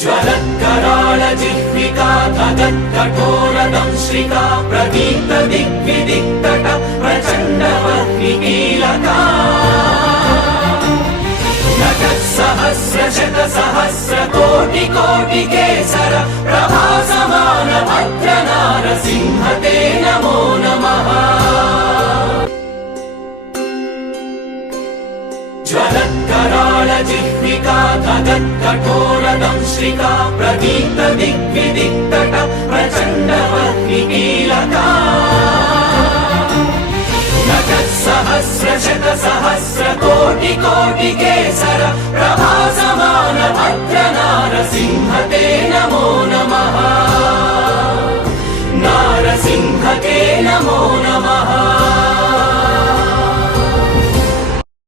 ज्वलत्कराळ जिह्विका धगत्कठोरदंश्रिका प्रदीप्त दिग्विदिक्तट प्रचण्डवह्निकीलका सहस्रशतसहस्रकोटिकोटिकेसर प्रभासमान भद्रनारसिंह ते नमो नमः। ज्वलत्कराळ जिह्विका धगत्कठोरदंश्रिका प्रदीप्त दिग्विदिक्तट प्रचण्डवह्निकीलका सहस्रशतसहस्रकोटिकोटिकेसर प्रभासमान भद्र